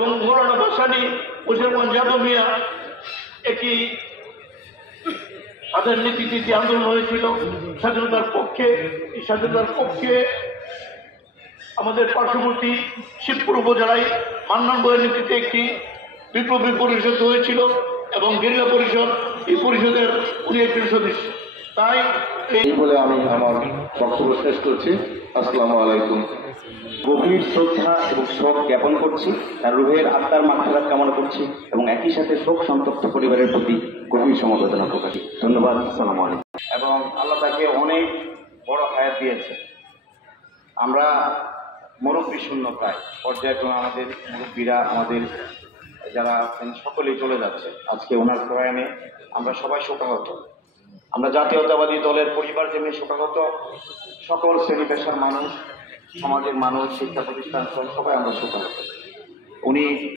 এবং মৌলানা ভাসানী মুসলমান যাদব মিয়া একটি তাদের নীতি আন্দোলন হয়েছিল স্বাধীনতার পক্ষে। এই স্বাধীনতার পক্ষে আমাদের পার্শ্ববর্তী শিবপুর উপজেলায় মান্নান বইয়ের নীতিতে একটি বিপ্লবী পরিষদ হয়েছিল এবং গেরিলা পরিষদ, এই পরিষদের উনি একজন সদস্য। তাই এই বলে আমি আমার বক্তব্য শেষ করছি। আসসালামু আলাইকুম। গভীর শ্রদ্ধা এবং শোক জ্ঞাপন করছি, তার রুহের আত্মার মাগফিরাত কামনা করছি এবং একই সাথে শোক সন্তপ্ত পরিবারের প্রতি গভীর সমবেদনা প্রকাশ। ধন্যবাদ। আসসালামু আলাইকুম। এবং আল্লাহ তাকে অনেক বড় হায়াত দিয়েছে। আমরা মুরব্বী শূন্য প্রায় পর্যায়ক্রমে আমাদের মুরব্বীরা, আমাদের যারা আছেন সকলেই চলে যাচ্ছে। আজকে ওনার প্রয়াণে আমরা সবাই শোকাহত। আমরা জাতীয়তাবাদী দলের পরিবার যেমনি শোকাহত, সকল শ্রেণী পেশার মানুষ, সমাজের মানুষ, শিক্ষা প্রতিষ্ঠান সবাই আমরা শোকাহত। উনি